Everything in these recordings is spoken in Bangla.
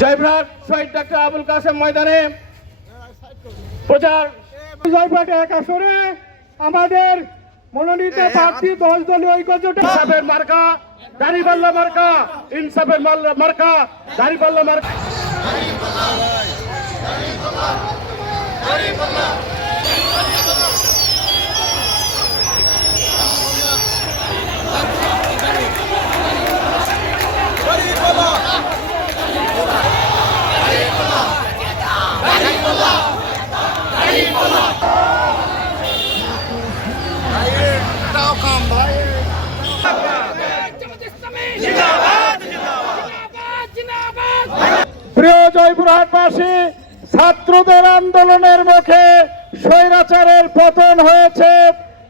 জয়পুরহাট শহীদ ডক্টর আবুল কাসেম ময়দানে প্রচার। জয়পুরহাট এক আসনে আমাদের মনোনীত প্রার্থী 10 দলীয় ঐক্যজোট ইনসাফের মার্কা দাড়িপাল্লা মার্কা, ইনসাফের মার্কা দাড়িপাল্লা মার্কা। প্রিয় জয়পুরহাটবাসী, ছাত্রদের আন্দোলনের মুখে স্বৈরাচারের পতন হয়েছে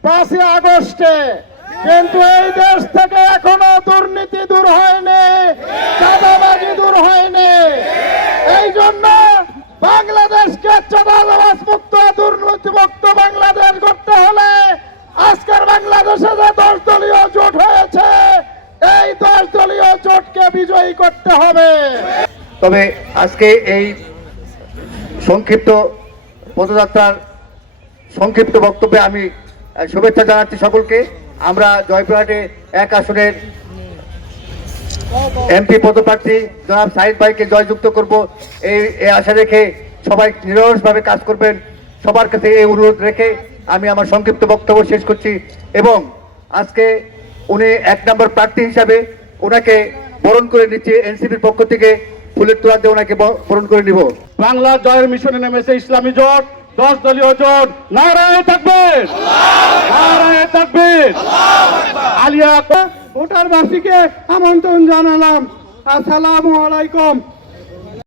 5ই আগস্টে, কিন্তু এই দেশ থেকে এখনো দুর্নীতি দূর হয়নি, চাঁদাবাজি দূর হয়নি। এই জন্য বাংলাদেশকে চাঁদাবাজ মুক্ত, দুর্নীতি মুক্ত বাংলাদেশ করতে হলে আজকের বাংলাদেশে যে 10 দলীয় জোট হয়েছে, এই 10 দলীয় জোটকে বিজয়ী করতে হবে। তবে আজকে এই সংক্ষিপ্ত পদযাত্রার সংক্ষিপ্ত বক্তব্যে আমি শুভেচ্ছা জানাচ্ছি সকলকে। আমরা জয়পুরহাটে এক আসনের এমপি পদপ্রার্থী জনাব সাহিদ ভাইকে জয়যুক্ত করব, এই আশা রেখে সবাই নিরলসভাবে কাজ করবেন, সবার কাছে এই অনুরোধ রেখে আমি আমার সংক্ষিপ্ত বক্তব্য শেষ করছি। এবং আজকে উনি 1 নম্বর প্রার্থী হিসাবে ওনাকে বরণ করে নিচ্ছে এনসিপির পক্ষ থেকে, ফুলের তোড়া দিয়ে ওনাকে বরণ করে নিব। বাংলা জয়ের মিশনে নেমেছে ইসলামী জোট, 10 দলীয় জোট। নারায়ে তাকবীর, নারায়ে তাকবীর। আলিয়া ভোটারবাসীকে আমন্ত্রণ জানালাম। আসসালামু আলাইকুম।